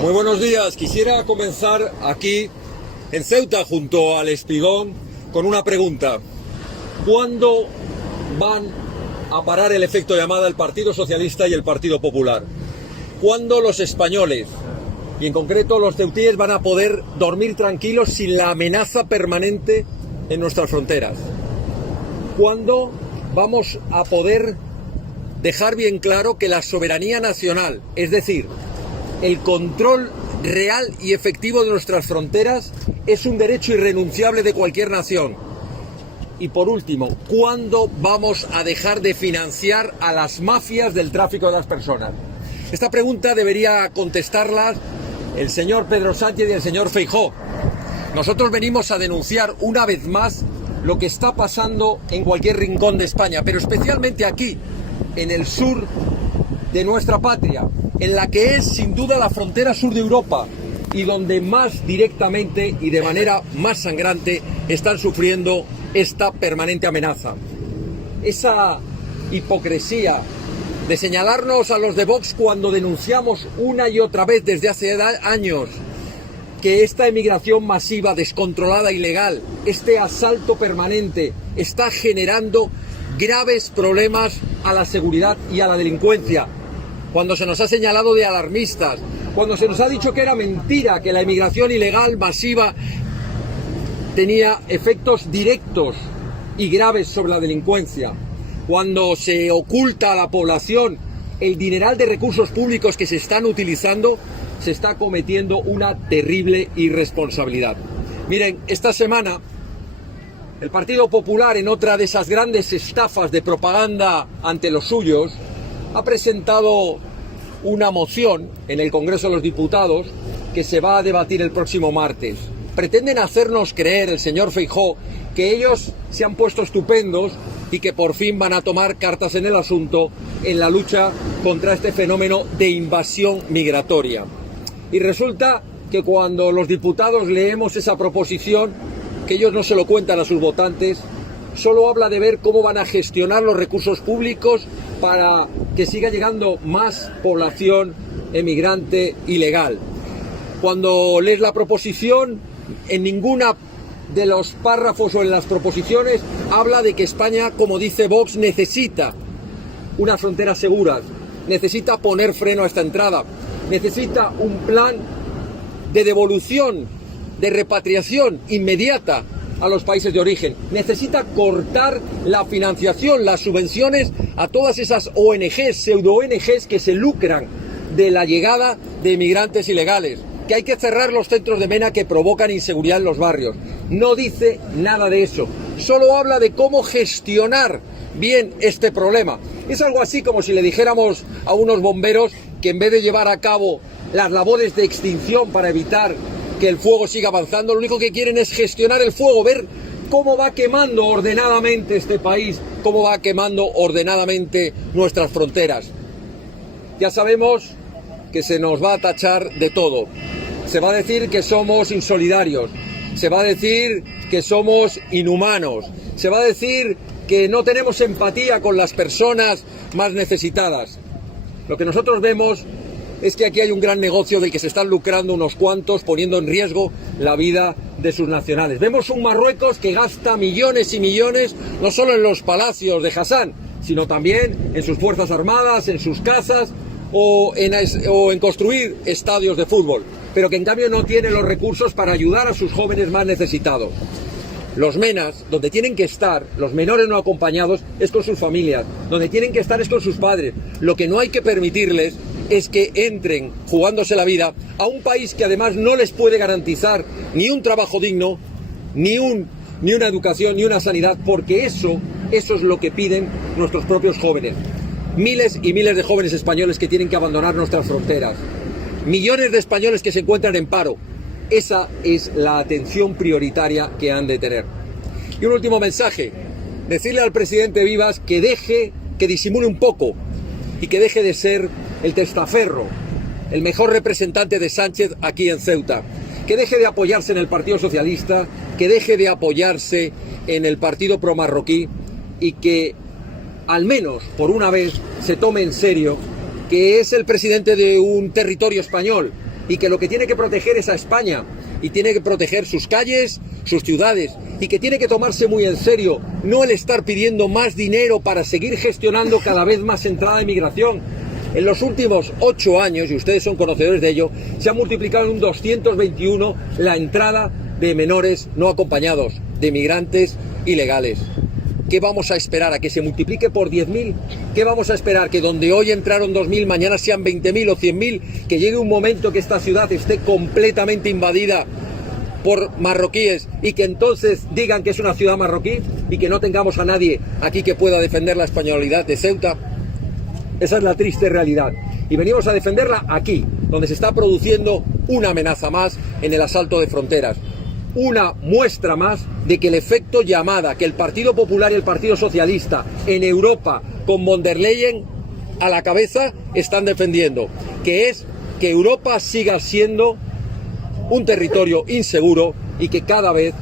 Muy buenos días. Quisiera comenzar aquí en Ceuta junto al Espigón con una pregunta. ¿Cuándo van a parar el efecto llamada el Partido Socialista y el Partido Popular? ¿Cuándo los españoles, y en concreto los ceutíes, van a poder dormir tranquilos sin la amenaza permanente en nuestras fronteras? ¿Cuándo vamos a poder dejar bien claro que la soberanía nacional, es decir, el control real y efectivo de nuestras fronteras, es un derecho irrenunciable de cualquier nación? Y por último, ¿cuándo vamos a dejar de financiar a las mafias del tráfico de las personas? Esta pregunta debería contestarla el señor Pedro Sánchez y el señor Feijóo. Nosotros venimos a denunciar una vez más lo que está pasando en cualquier rincón de España, pero especialmente aquí, en el sur de nuestra patria, en la que es sin duda la frontera sur de Europa y donde más directamente y de manera más sangrante están sufriendo esta permanente amenaza. Esa hipocresía de señalarnos a los de Vox cuando denunciamos una y otra vez desde hace años que esta emigración masiva, descontrolada, ilegal, este asalto permanente está generando graves problemas a la seguridad y a la delincuencia. Cuando se nos ha señalado de alarmistas, cuando se nos ha dicho que era mentira, que la emigración ilegal masiva tenía efectos directos y graves sobre la delincuencia, cuando se oculta a la población el dineral de recursos públicos que se están utilizando, se está cometiendo una terrible irresponsabilidad. Miren, esta semana el Partido Popular, en otra de esas grandes estafas de propaganda ante los suyos, ha presentado una moción en el Congreso de los Diputados que se va a debatir el próximo martes. Pretenden hacernos creer, el señor Feijóo, que ellos se han puesto estupendos y que por fin van a tomar cartas en el asunto en la lucha contra este fenómeno de invasión migratoria. Y resulta que cuando los diputados leemos esa proposición, que ellos no se lo cuentan a sus votantes, solo habla de ver cómo van a gestionar los recursos públicos para que siga llegando más población emigrante ilegal. Cuando lees la proposición, en ninguna de los párrafos o en las proposiciones habla de que España, como dice Vox, necesita unas fronteras seguras, necesita poner freno a esta entrada, necesita un plan de devolución, de repatriación inmediata a los países de origen, necesita cortar la financiación, las subvenciones a todas esas ONGs, pseudo-ONGs que se lucran de la llegada de inmigrantes ilegales, que hay que cerrar los centros de mena que provocan inseguridad en los barrios. No dice nada de eso, solo habla de cómo gestionar bien este problema. Es algo así como si le dijéramos a unos bomberos que en vez de llevar a cabo las labores de extinción para evitar que el fuego siga avanzando, lo único que quieren es gestionar el fuego, ver cómo va quemando ordenadamente este país, cómo va quemando ordenadamente nuestras fronteras. Ya sabemos que se nos va a tachar de todo. Se va a decir que somos insolidarios, se va a decir que somos inhumanos, se va a decir que no tenemos empatía con las personas más necesitadas. Lo que nosotros vemos es que aquí hay un gran negocio del que se están lucrando unos cuantos, poniendo en riesgo la vida de sus nacionales. Vemos un Marruecos que gasta millones y millones, no solo en los palacios de Hassan, sino también en sus fuerzas armadas, en sus casas o en construir estadios de fútbol, pero que en cambio no tiene los recursos para ayudar a sus jóvenes más necesitados. Los menas, donde tienen que estar, los menores no acompañados, es con sus familias, donde tienen que estar es con sus padres. Lo que no hay que permitirles es que entren jugándose la vida a un país que además no les puede garantizar ni un trabajo digno, ni una educación, ni una sanidad, porque eso es lo que piden nuestros propios jóvenes. Miles y miles de jóvenes españoles que tienen que abandonar nuestras fronteras. Millones de españoles que se encuentran en paro. Esa es la atención prioritaria que han de tener. Y un último mensaje. Decirle al presidente Vivas que disimule un poco y que deje de ser el testaferro, el mejor representante de Sánchez aquí en Ceuta. Que deje de apoyarse en el Partido Socialista, que deje de apoyarse en el Partido Promarroquí y que al menos por una vez se tome en serio que es el presidente de un territorio español y que lo que tiene que proteger es a España y tiene que proteger sus calles, sus ciudades, y que tiene que tomarse muy en serio no el estar pidiendo más dinero para seguir gestionando cada vez más entrada de migración. En los últimos 8 años, y ustedes son conocedores de ello, se ha multiplicado en un 221 la entrada de menores no acompañados, de migrantes ilegales. ¿Qué vamos a esperar? ¿A que se multiplique por 10.000? ¿Qué vamos a esperar? ¿Que donde hoy entraron 2.000, mañana sean 20.000 o 100.000? ¿Que llegue un momento que esta ciudad esté completamente invadida por marroquíes y que entonces digan que es una ciudad marroquí y que no tengamos a nadie aquí que pueda defender la españolidad de Ceuta? Esa es la triste realidad. Y venimos a defenderla aquí, donde se está produciendo una amenaza más en el asalto de fronteras. Una muestra más de que el efecto llamada que el Partido Popular y el Partido Socialista en Europa, con von der Leyen a la cabeza, están defendiendo, que es que Europa siga siendo un territorio inseguro y que cada vez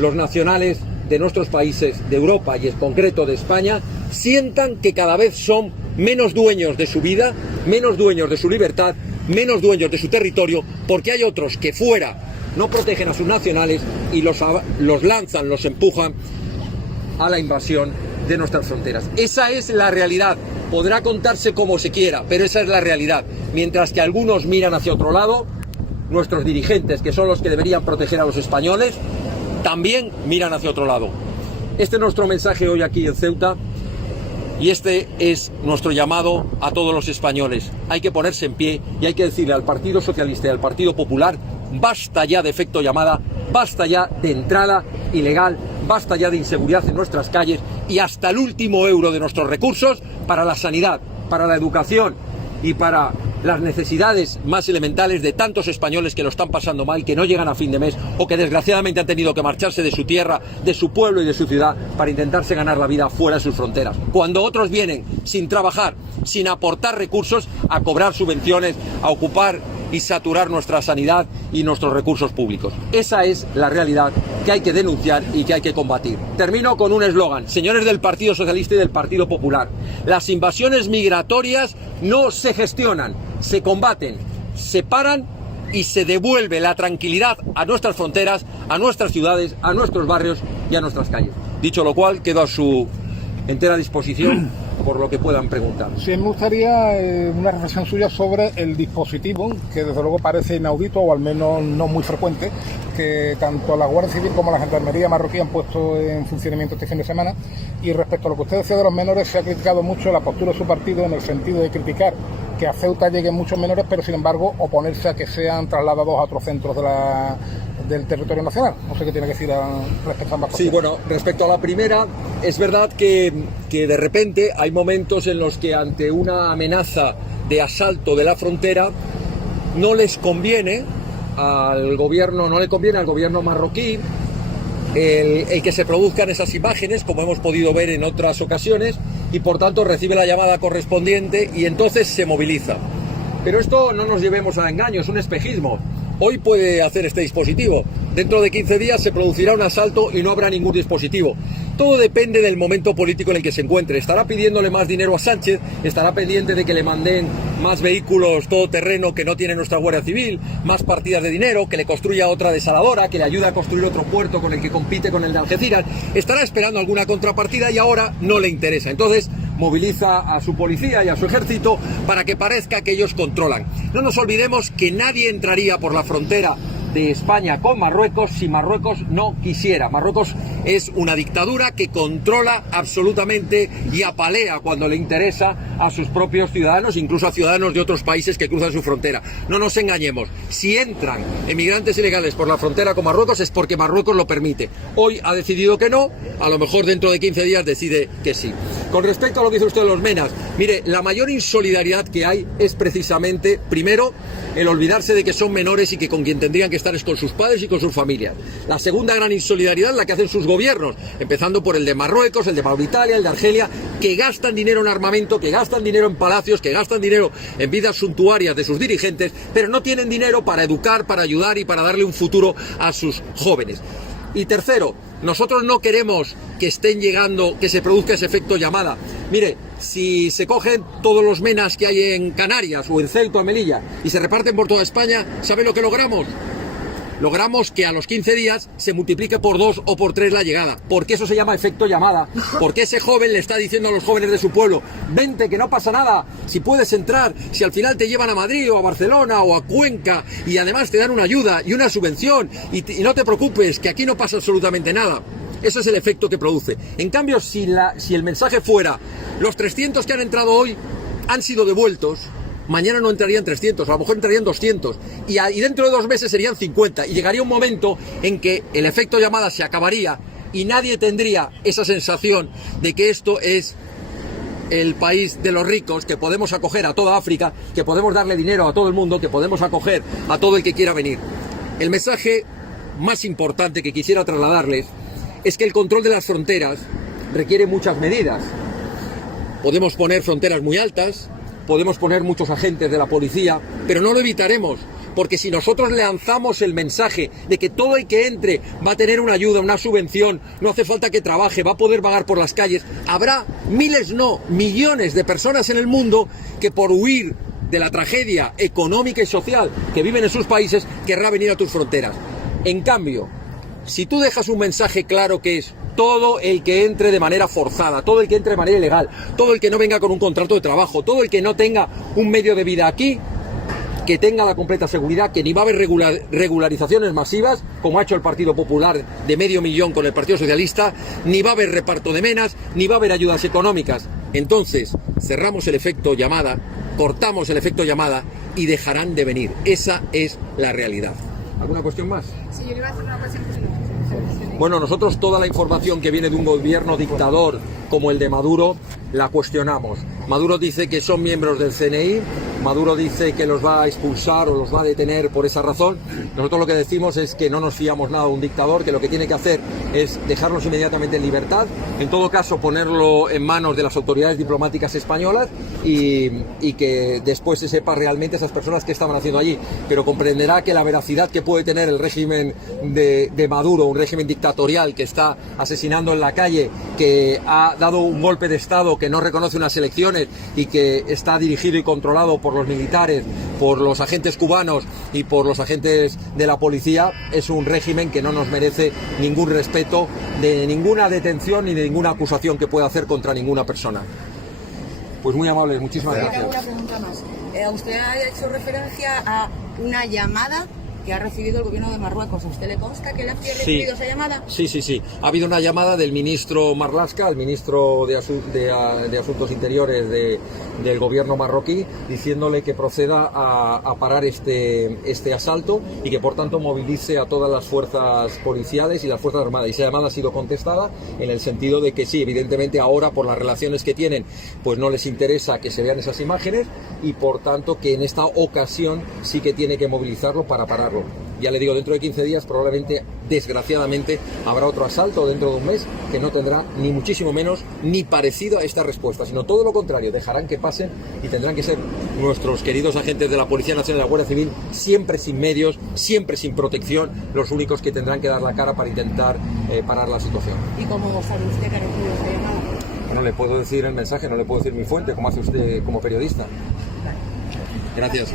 los nacionales de nuestros países, de Europa y en concreto de España, sientan que cada vez son menos dueños de su vida, menos dueños de su libertad, menos dueños de su territorio, porque hay otros que fuera no protegen a sus nacionales y los lanzan, los empujan a la invasión de nuestras fronteras. Esa es la realidad. Podrá contarse como se quiera, pero esa es la realidad. Mientras que algunos miran hacia otro lado, nuestros dirigentes, que son los que deberían proteger a los españoles, también miran hacia otro lado. Este es nuestro mensaje hoy aquí en Ceuta y este es nuestro llamado a todos los españoles. Hay que ponerse en pie y hay que decirle al Partido Socialista y al Partido Popular: basta ya de efecto llamada, basta ya de entrada ilegal, basta ya de inseguridad en nuestras calles y hasta el último euro de nuestros recursos para la sanidad, para la educación y para las necesidades más elementales de tantos españoles que lo están pasando mal, que no llegan a fin de mes o que desgraciadamente han tenido que marcharse de su tierra, de su pueblo y de su ciudad para intentarse ganar la vida fuera de sus fronteras. Cuando otros vienen sin trabajar, sin aportar recursos, a cobrar subvenciones, a ocupar y saturar nuestra sanidad y nuestros recursos públicos. Esa es la realidad que hay que denunciar y que hay que combatir. Termino con un eslogan, señores del Partido Socialista y del Partido Popular: las invasiones migratorias no se gestionan, se combaten, se paran y se devuelve la tranquilidad a nuestras fronteras, a nuestras ciudades, a nuestros barrios y a nuestras calles. Dicho lo cual, quedo a su entera disposición por lo que puedan preguntar. Sí, me gustaría una reflexión suya sobre el dispositivo, que desde luego parece inaudito o al menos no muy frecuente, que tanto la Guardia Civil como la Gendarmería marroquí han puesto en funcionamiento este fin de semana. Y respecto a lo que usted decía de los menores, se ha criticado mucho la postura de su partido en el sentido de criticar que a Ceuta lleguen muchos menores, pero sin embargo oponerse a que sean trasladados a otros centros del territorio nacional. No sé qué tiene que decir respecto a ambas cosas. Sí, bueno, respecto a la primera, es verdad que de repente hay momentos en los que ante una amenaza de asalto de la frontera no les conviene al gobierno, no le conviene al gobierno marroquí el que se produzcan esas imágenes, como hemos podido ver en otras ocasiones, y por tanto recibe la llamada correspondiente y entonces se moviliza. Pero esto no nos llevemos a engaño, es un espejismo. Hoy puede hacer este dispositivo, dentro de 15 días se producirá un asalto y no habrá ningún dispositivo. Todo depende del momento político en el que se encuentre. Estará pidiéndole más dinero a Sánchez, estará pendiente de que le manden más vehículos todoterreno que no tiene nuestra Guardia Civil, más partidas de dinero, que le construya otra desaladora, que le ayude a construir otro puerto con el que compite con el de Algeciras. Estará esperando alguna contrapartida y ahora no le interesa. Entonces moviliza a su policía y a su ejército para que parezca que ellos controlan. No nos olvidemos que nadie entraría por la frontera de España con Marruecos si Marruecos no quisiera. Marruecos es una dictadura que controla absolutamente y apalea cuando le interesa a sus propios ciudadanos, incluso a ciudadanos de otros países que cruzan su frontera. No nos engañemos, si entran emigrantes ilegales por la frontera con Marruecos es porque Marruecos lo permite. Hoy ha decidido que no, a lo mejor dentro de 15 días decide que sí. Con respecto a lo que dice usted de los menas, mire, la mayor insolidaridad que hay es precisamente, primero, el olvidarse de que son menores y que con quien tendrían que estar es con sus padres y con sus familias. La segunda gran insolidaridad es la que hacen sus gobiernos, empezando por el de Marruecos, el de Mauritania, el de Argelia, que gastan dinero en armamento, que gastan dinero en palacios, que gastan dinero en vidas suntuarias de sus dirigentes, pero no tienen dinero para educar, para ayudar y para darle un futuro a sus jóvenes. Y tercero, nosotros no queremos que estén llegando, que se produzca ese efecto llamada. Mire, si se cogen todos los menas que hay en Canarias o en Ceuta o Melilla y se reparten por toda España, ¿sabe lo que logramos? Logramos que a los 15 días se multiplique por 2 o por 3 la llegada, porque eso se llama efecto llamada, porque ese joven le está diciendo a los jóvenes de su pueblo: vente, que no pasa nada, si puedes entrar, si al final te llevan a Madrid o a Barcelona o a Cuenca y además te dan una ayuda y una subvención y no te preocupes, que aquí no pasa absolutamente nada. Ese es el efecto que produce. En cambio, si el mensaje fuera: los 300 que han entrado hoy han sido devueltos, mañana no entrarían 300, a lo mejor entrarían 200 y dentro de 2 meses serían 50 y llegaría un momento en que el efecto llamada se acabaría y nadie tendría esa sensación de que esto es el país de los ricos, que podemos acoger a toda África, que podemos darle dinero a todo el mundo, que podemos acoger a todo el que quiera venir. El mensaje más importante que quisiera trasladarles es que el control de las fronteras requiere muchas medidas. Podemos poner fronteras muy altas, podemos poner muchos agentes de la policía, pero no lo evitaremos, porque si nosotros lanzamos el mensaje de que todo el que entre va a tener una ayuda, una subvención, no hace falta que trabaje, va a poder vagar por las calles, habrá miles, no, millones de personas en el mundo que por huir de la tragedia económica y social que viven en sus países querrá venir a tus fronteras. En cambio, si tú dejas un mensaje claro que es: todo el que entre de manera forzada, todo el que entre de manera ilegal, todo el que no venga con un contrato de trabajo, todo el que no tenga un medio de vida aquí, que tenga la completa seguridad que ni va a haber regularizaciones masivas, como ha hecho el Partido Popular de 500.000 con el Partido Socialista, ni va a haber reparto de menas, ni va a haber ayudas económicas. Entonces, cerramos el efecto llamada, cortamos el efecto llamada y dejarán de venir. Esa es la realidad. ¿Alguna cuestión más? Sí, yo le iba a hacer una cuestión. Bueno, nosotros toda la información que viene de un gobierno dictador como el de Maduro la cuestionamos. Maduro dice que son miembros del CNI, Maduro dice que los va a expulsar o los va a detener por esa razón. Nosotros lo que decimos es que no nos fiamos nada de un dictador, que lo que tiene que hacer es dejarlos inmediatamente en libertad, en todo caso ponerlo en manos de las autoridades diplomáticas españolas y que después se sepa realmente esas personas que estaban haciendo allí. Pero comprenderá que la veracidad que puede tener el régimen de Maduro, un régimen dictatorial que está asesinando en la calle, que ha dado un golpe de Estado, que no reconoce unas elecciones y que está dirigido y controlado por los militares, por los agentes cubanos y por los agentes de la policía, es un régimen que no nos merece ningún respeto, de ninguna detención ni de ninguna acusación que pueda hacer contra ninguna persona. Pues muy amable, muchísimas gracias. Una pregunta más. Usted ha hecho referencia a una llamada que ha recibido el gobierno de Marruecos. ¿A usted le consta que le ha recibido esa llamada? Sí. Ha habido una llamada del ministro Marlaska, el ministro de Asuntos Interiores del gobierno marroquí, diciéndole que proceda a parar este asalto y que por tanto movilice a todas las fuerzas policiales y las fuerzas armadas. Y esa llamada ha sido contestada en el sentido de que sí, evidentemente ahora por las relaciones que tienen, pues no les interesa que se vean esas imágenes y por tanto que en esta ocasión sí que tiene que movilizarlo para pararlo. Ya le digo, dentro de 15 días probablemente, desgraciadamente, habrá otro asalto dentro de un mes que no tendrá ni muchísimo menos ni parecido a esta respuesta, sino todo lo contrario, dejarán que pasen y tendrán que ser nuestros queridos agentes de la Policía Nacional y de la Guardia Civil, siempre sin medios, siempre sin protección, los únicos que tendrán que dar la cara para intentar parar la situación. ¿Y cómo sabe usted que ha recibido esta llamada? No le puedo decir el mensaje, no le puedo decir mi fuente, como hace usted como periodista. Gracias.